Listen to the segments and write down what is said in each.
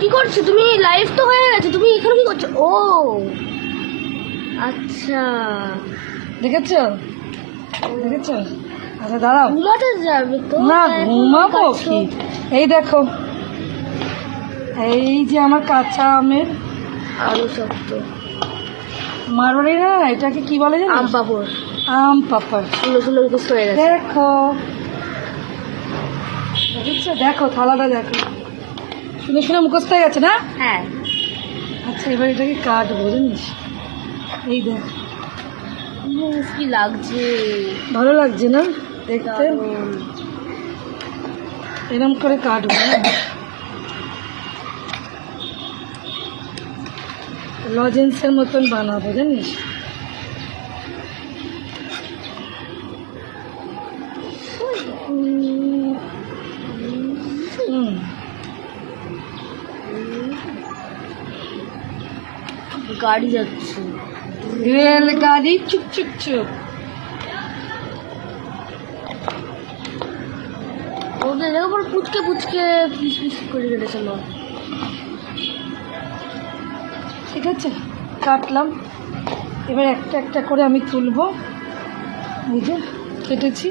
কি করছো তুমি? লাইভ তো হয়ে গেছে, তুমি এখানে কি করছো? ও আচ্ছা, দেখেছো দেখেছো? আচ্ছা দাঁড়াও, ঘুমাতে যাবে তো? না এখন ঘুমাবো কাজ কি? এই দেখো, এই যে আমার কাঁচা আমের আরো শক্ত মারোয়ারি না, এটাকে কি বলে জানো? আম পাপড়। আম পাপড়। সুন্দর সুন্দর মুখস্থ হয়ে গেছে। দেখো দেখেছো, দেখো থালাটা দেখো, শুনে শুনে মুখস্থ হয়ে গেছে না? হ্যাঁ, আচ্ছা এবার এটাকে কাটবো জানিস, এই দেখ, কি লাগছে, ভালো লাগছে না দেখতে? দারুণ। এরম করে কাটবো, লজেন্সের মতন বানাবো জানিস। গাড়ি যাচ্ছে, রেলগাড়ি চুপ চুপ চুপ। ওদের দেখো পুরো পুচকে পুচকে পিস পিস করে কেটেছিল। ঠিক আছে, কাটলাম, এবার একটা একটা করে আমি তুলবো। এই যে কেটেছি,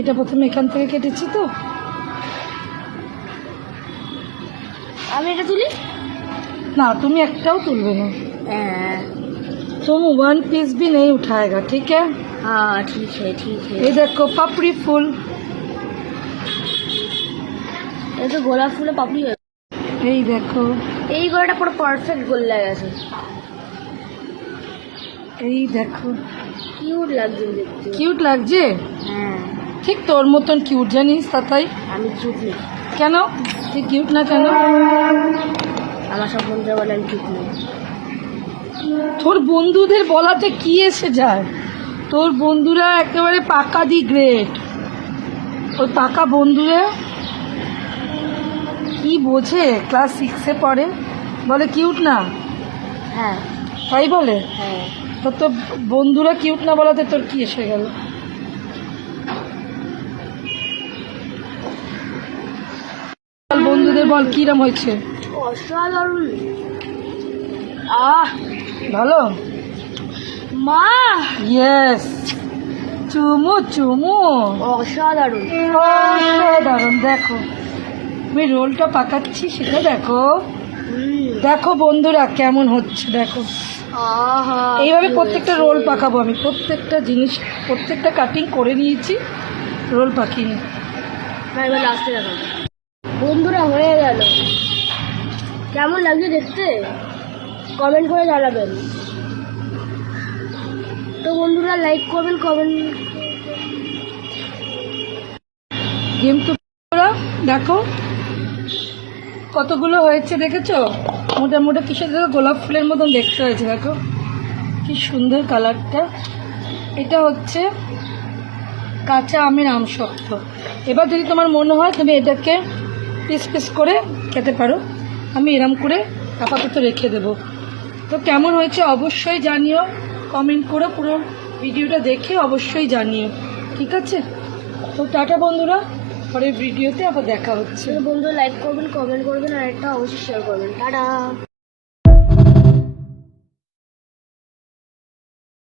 এটা প্রথমে এখান থেকে কেটেছি তো। আমি এটা তুলি না তুমি একটাও তুলবে না, হ্যাঁ तुम वन पीस भी नहीं उठाएगा, ठीक है? हाँ ठीक है ठीक है। ये देखो पापड़ी फूल, এটা তো গোলাপ ফুলে পাপড়ি হয়ে এই দেখো, এই গলাটা পুরো পারফেক্ট গোল লেগে গেছে, এই দেখো, কিউট লাগছে দেখতে। কিউট লাগছে, হ্যাঁ ঠিক তোর মতন কিউট জানিস তাতাই। আমি কিউট নেই, কেন তুই কিউট না কেন? আমার সব বন্ধুরা বলে আমি কিউট নেই। তোর বন্ধুদের বলাতে কি এসে যায়? তোর বন্ধুরা একেবারে পাকা দি গ্রেট, ওই পাকা বন্ধুরা কি বোঝে, ক্লাস 6-এ পড়ে, বলে কিউট না, হ্যাঁ তাই বলে। হ্যাঁ তো তোর বন্ধুরা কিউট না বলাতে তোর কি এসে গেল? বন্ধুদের বল কিরম হয়েছে। অসাধারণ। ভালো, মা ইয়েস, চুমু চুমু, অসাধারণ। অসাধারণ। দেখো আমি রোলটা পাকাচ্ছি, সেটা দেখো, দেখো বন্ধুরা কেমন হচ্ছে, দেখো আহা এইভাবে প্রত্যেকটা রোল পাকাবো আমি, প্রত্যেকটা জিনিস, প্রত্যেকটা কাটিং করে নিয়েছি, রোল পাকিনি। না এবার লাস্টে দেখাবো। বন্ধুরা হয়ে গেল, কেমন লাগছে দেখতে কমেন্ট করে জানাবেন। তো বন্ধুরা লাইক করবেন, কমেন্ট। গেম তো দেখো কতগুলো হয়েছে, দেখেছো? মোটামুটি কিসের দেখো, গোলাপ ফুলের মতন দেখতে হয়েছে, দেখো কি সুন্দর কালারটা। এটা হচ্ছে কাঁচা আমের আমসত্ত্ব। এবার যদি তোমার মনে হয় তুমি এটাকে পিস পিস করে খেতে পারো, আমি এরম করে আপাতত রেখে দেবো। তো কেমন হয়েছে অবশ্যই জানিও, কমেন্ট করে পুরো ভিডিওটা দেখে অবশ্যই জানিও, ঠিক আছে? তো টাটা বন্ধুরা, পরের ভিডিওতে আবার দেখা হচ্ছে। বন্ধুরা লাইক করবেন, কমেন্ট করবেন, আর একটা অবশ্যই শেয়ার করবেন। টাটা।